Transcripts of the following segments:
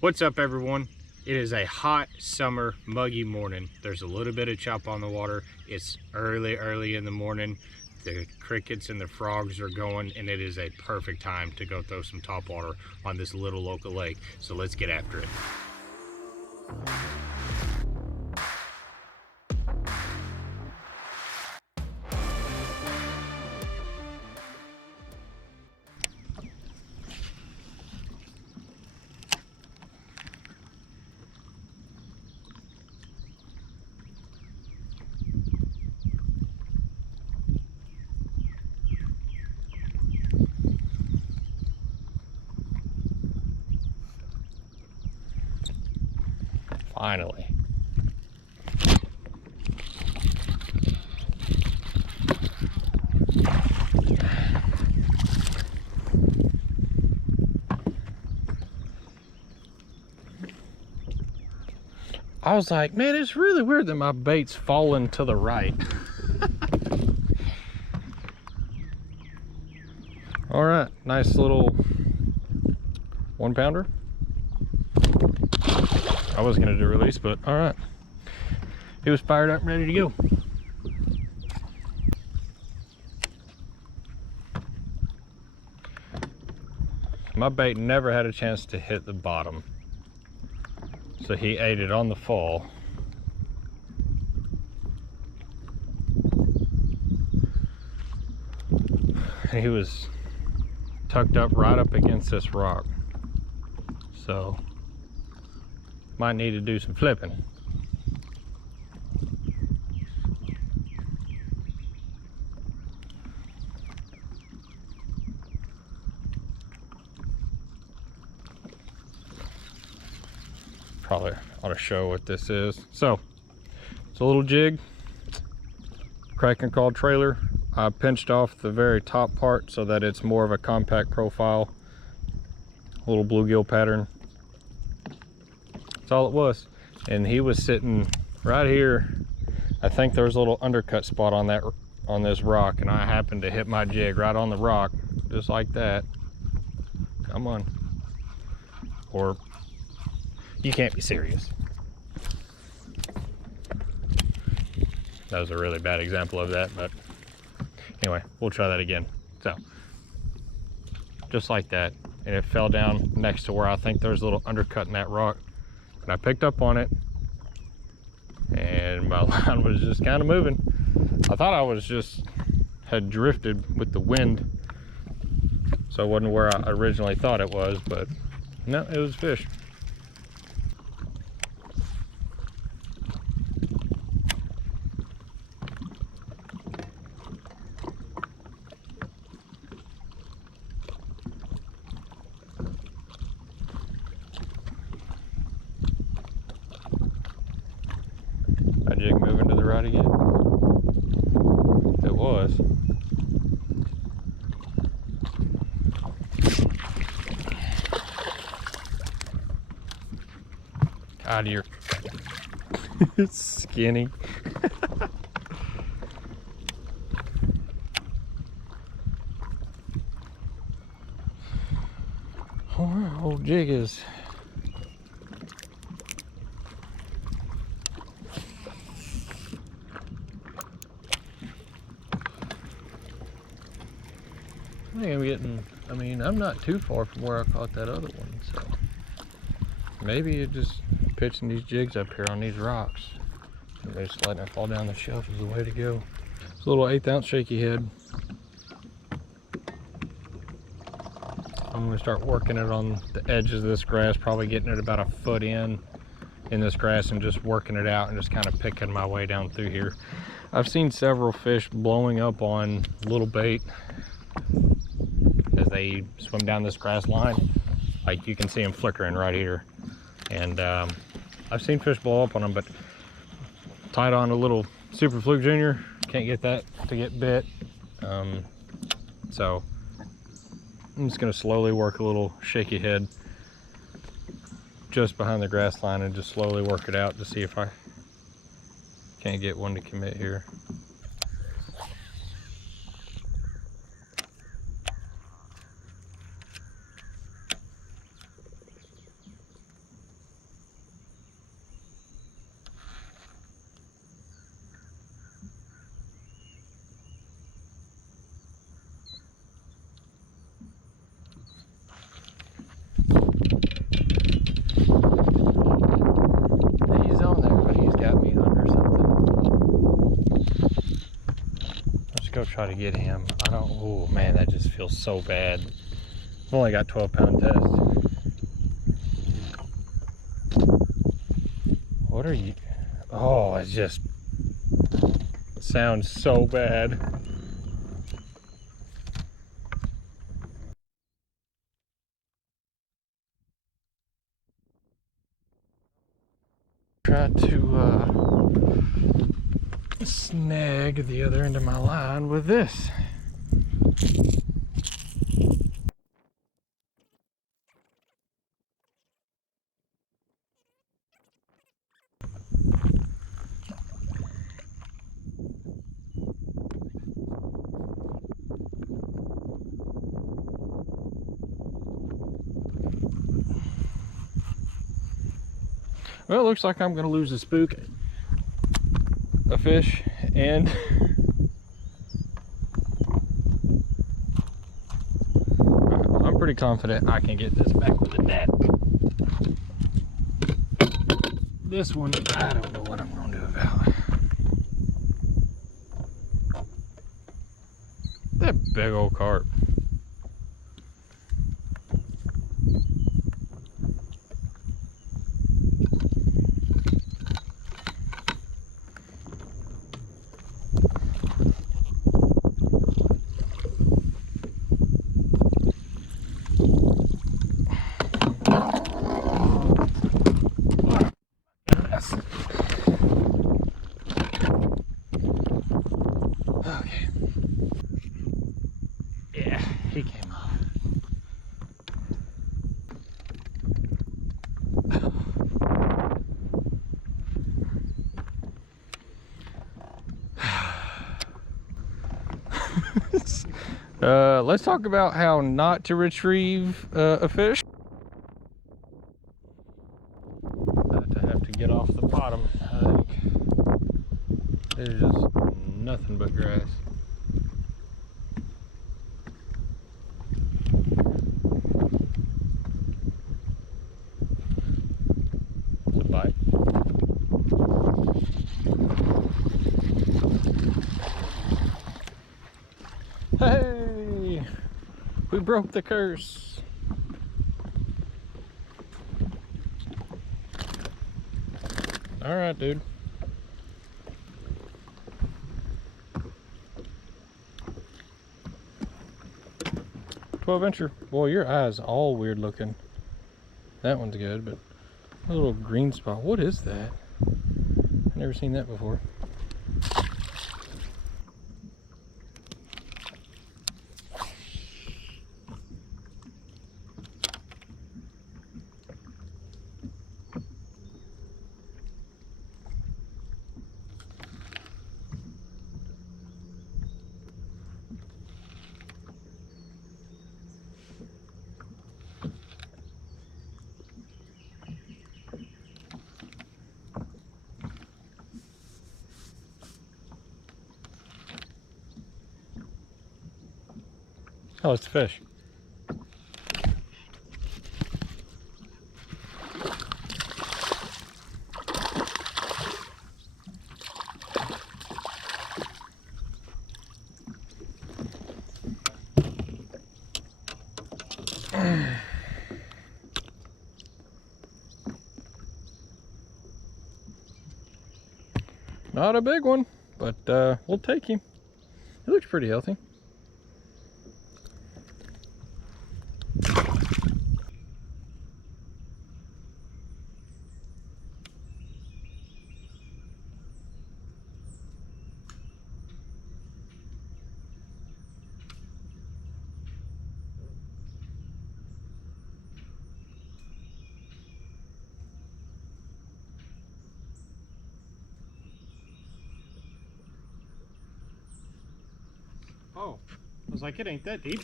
What's up, everyone? It is a hot summer muggy morning. There's a little bit of chop on the water. It's early in the morning. The crickets and the frogs are going, and it is a perfect time to go throw some topwater on this little local lake. So let's get after it. Finally. I was like, man, it's really weird that my bait's falling to the right. All right, nice little 1 pounder. I was gonna do release, but all right. He was fired up and ready to go. My bait never had a chance to hit the bottom, so he ate it on the fall. He was tucked up right up against this rock, so might need to do some flipping. Probably ought to show what this is. So it's a little jig, Kraken called trailer. I pinched off the very top part so that it's more of a compact profile, a little bluegill pattern. That's all it was. And he was sitting right here. I think there was a little undercut spot on this rock, and I happened to hit my jig right on the rock, just like that. Come on. Or you can't be serious. That was a really bad example of that, but anyway, we'll try that again. So, just like that, and it fell down next to where I think there's a little undercut in that rock. And I picked up on it, and my line was just kind of moving. I thought I was had drifted with the wind, so it wasn't where I originally thought it was, but no, it was fish. My jig moving to the right again? It was. God, you're skinny. Our old jig is I think I'm getting, I'm not too far from where I caught that other one, so maybe it just pitching these jigs up here on these rocks and just letting it fall down the shelf is the way to go. It's a little 1/8 ounce shaky head. I'm going to start working it on the edges of this grass, probably getting it about 1 foot in this grass and just working it out and just kind of picking my way down through here. I've seen several fish blowing up on little bait as they swim down this grass line. Like, you can see them flickering right here. And I've seen fish blow up on them, but tied on a little Super Fluke Junior, can't get that to get bit. So I'm just gonna slowly work a little shaky head just behind the grass line and just slowly work it out to see if I can't get one to commit here. go try to get him. I don't, oh man, that just feels so bad. I've only got 12-pound test. What are you? Oh, it just sounds so bad. Try to snag the other end of my line with this. Well, it looks like I'm going to lose a spook, a fish, and I'm pretty confident I can get this back with a net. This one, I don't know what I'm going to do about. That big old carp. Okay. Yeah, he came off. Let's talk about how not to retrieve a fish. To have to get off the bottom, I think. There's just nothing but grass. It's a bite. Hey! We broke the curse. All right, dude. 12-incher. Boy, your eyes all weird looking. That one's good, but a little green spot. What is that? I've never seen that before. Oh, it's a fish. Not a big one, but we'll take him. He looks pretty healthy. Oh, I was like, it ain't that deep.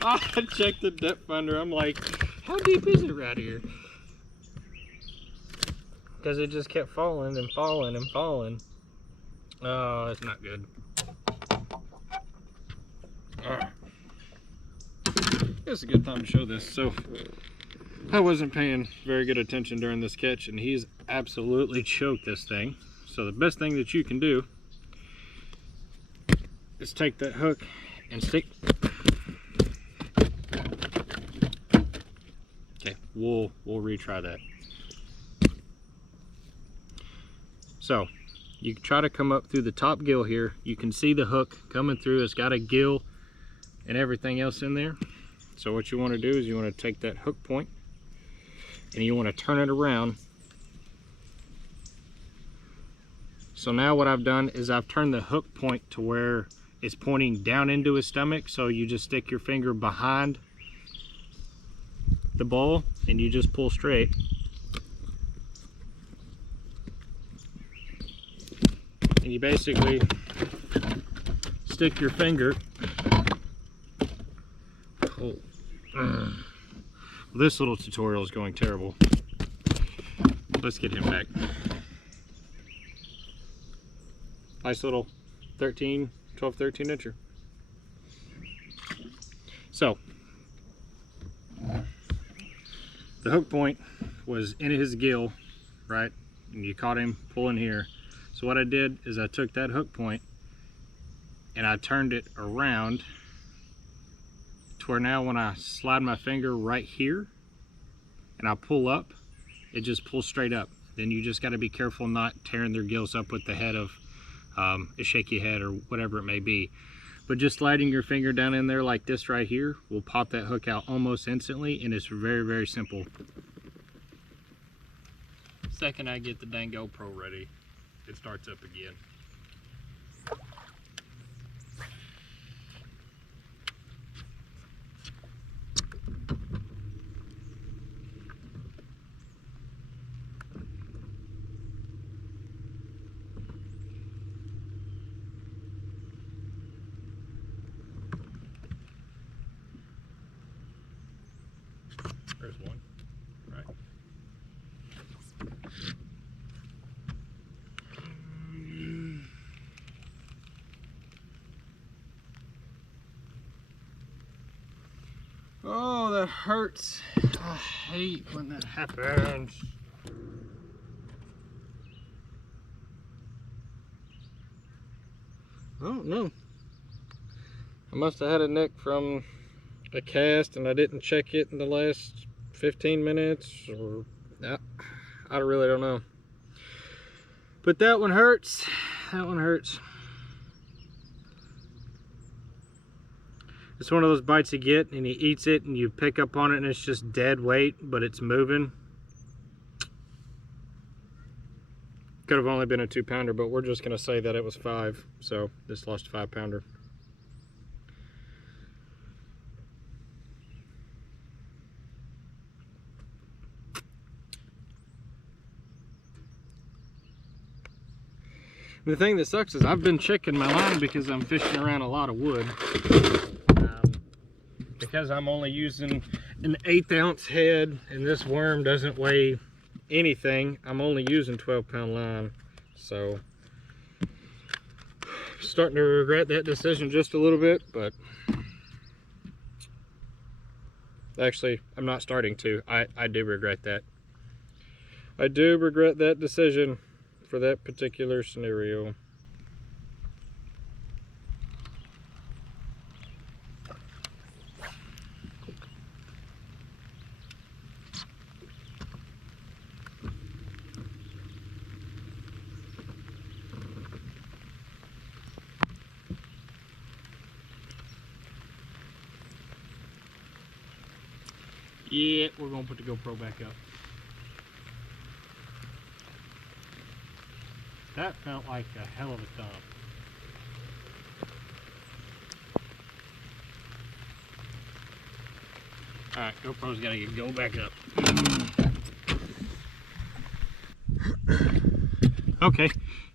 I checked the depth finder. I'm like, how deep is it right here? Because it just kept falling and falling and falling. Oh, it's not good. It's a good time to show this. So I wasn't paying very good attention during this catch, and he's absolutely choked this thing. So the best thing that you can do is take that hook and stick. Okay, we'll retry that. So you try to come up through the top gill here. You can see the hook coming through. It's got a gill and everything else in there. So what you want to do is you want to take that hook point and you want to turn it around. So now what I've done is I've turned the hook point to where it's pointing down into his stomach. So you just stick your finger behind the ball and you just pull straight. And you basically stick your finger. Oh. This little tutorial is going terrible. Let's get him back. Nice little 12, 13 incher. So the hook point was in his gill, right? And you caught him pulling here. So what I did is I took that hook point and I turned it around to where now when I slide my finger right here and I pull up, it just pulls straight up. Then you just got to be careful not tearing their gills up with the head of a shaky head or whatever it may be. But just sliding your finger down in there like this right here will pop that hook out almost instantly, and it's very, very simple. Second I get the dang GoPro ready, it starts up again. There's one, right. Oh, that hurts. I hate when that happens. I don't know. I must have had a nick from a cast and I didn't check it in the last 15 minutes, or I really don't know. But that one hurts. That one hurts. It's one of those bites you get and he eats it and you pick up on it and it's just dead weight, but it's moving. Could have only been a 2-pounder, but we're just gonna say that it was 5. So this lost a 5-pounder. The thing that sucks is I've been checking my line because I'm fishing around a lot of wood. Because I'm only using an 1/8 ounce head and this worm doesn't weigh anything, I'm only using 12-pound line. So starting to regret that decision just a little bit, but actually I'm not starting to. I do regret that. I do regret that decision for that particular scenario. Yeah, we're gonna put the GoPro back up. That felt like a hell of a thump. Alright, GoPro's gotta go back up. Okay,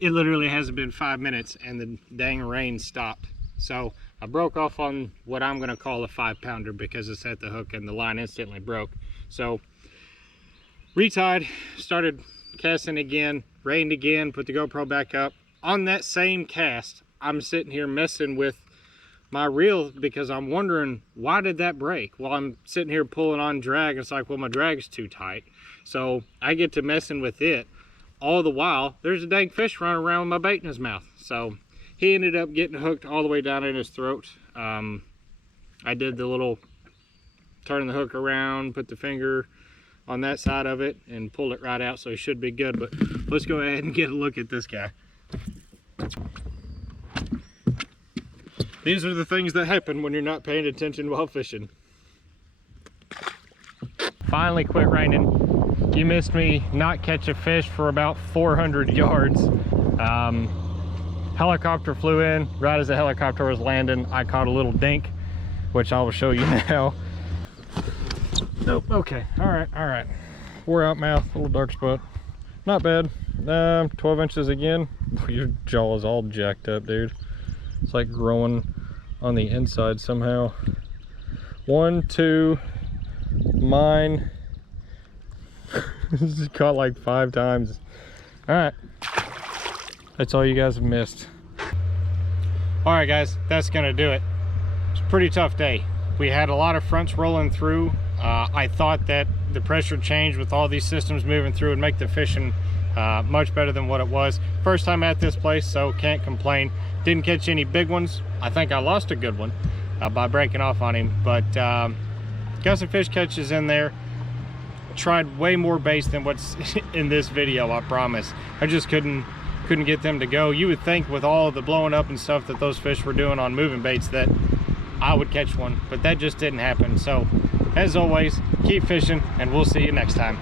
it literally hasn't been 5 minutes and the dang rain stopped. So I broke off on what I'm gonna call a 5-pounder because it's at the hook and the line instantly broke. So retied, started casting again, rained again, put the GoPro back up. On that same cast, I'm sitting here messing with my reel because I'm wondering, why did that break? Well, I'm sitting here pulling on drag. It's like, well, my drag's too tight. So I get to messing with it all the while, there's a dang fish running around with my bait in his mouth. So he ended up getting hooked all the way down in his throat. I did the little turn the hook around, put the finger on that side of it, and pulled it right out, so he should be good. But let's go ahead and get a look at this guy. These are the things that happen when you're not paying attention while fishing. Finally quit raining. You missed me not catch a fish for about 400 yards. Helicopter flew in. Right as the helicopter was landing, I caught a little dink, which I will show you now. Nope, okay, all right. Wore out mouth, a little dark spot. Not bad. 12 inches again. Your jaw is all jacked up, dude. It's like growing on the inside somehow. 1, 2, mine. This is caught like 5 times. All right, that's all you guys have missed. All right, guys, that's gonna do it. It's a pretty tough day. We had a lot of fronts rolling through. I thought that the pressure change with all these systems moving through would make the fishing much better than what it was. First time at this place, so can't complain. Didn't catch any big ones. I think I lost a good one by breaking off on him, but got some fish catches in there. Tried way more baits than what's in this video, I promise. I just couldn't get them to go. You would think with all of the blowing up and stuff that those fish were doing on moving baits that I would catch one, but that just didn't happen. So as always, keep fishing, and we'll see you next time.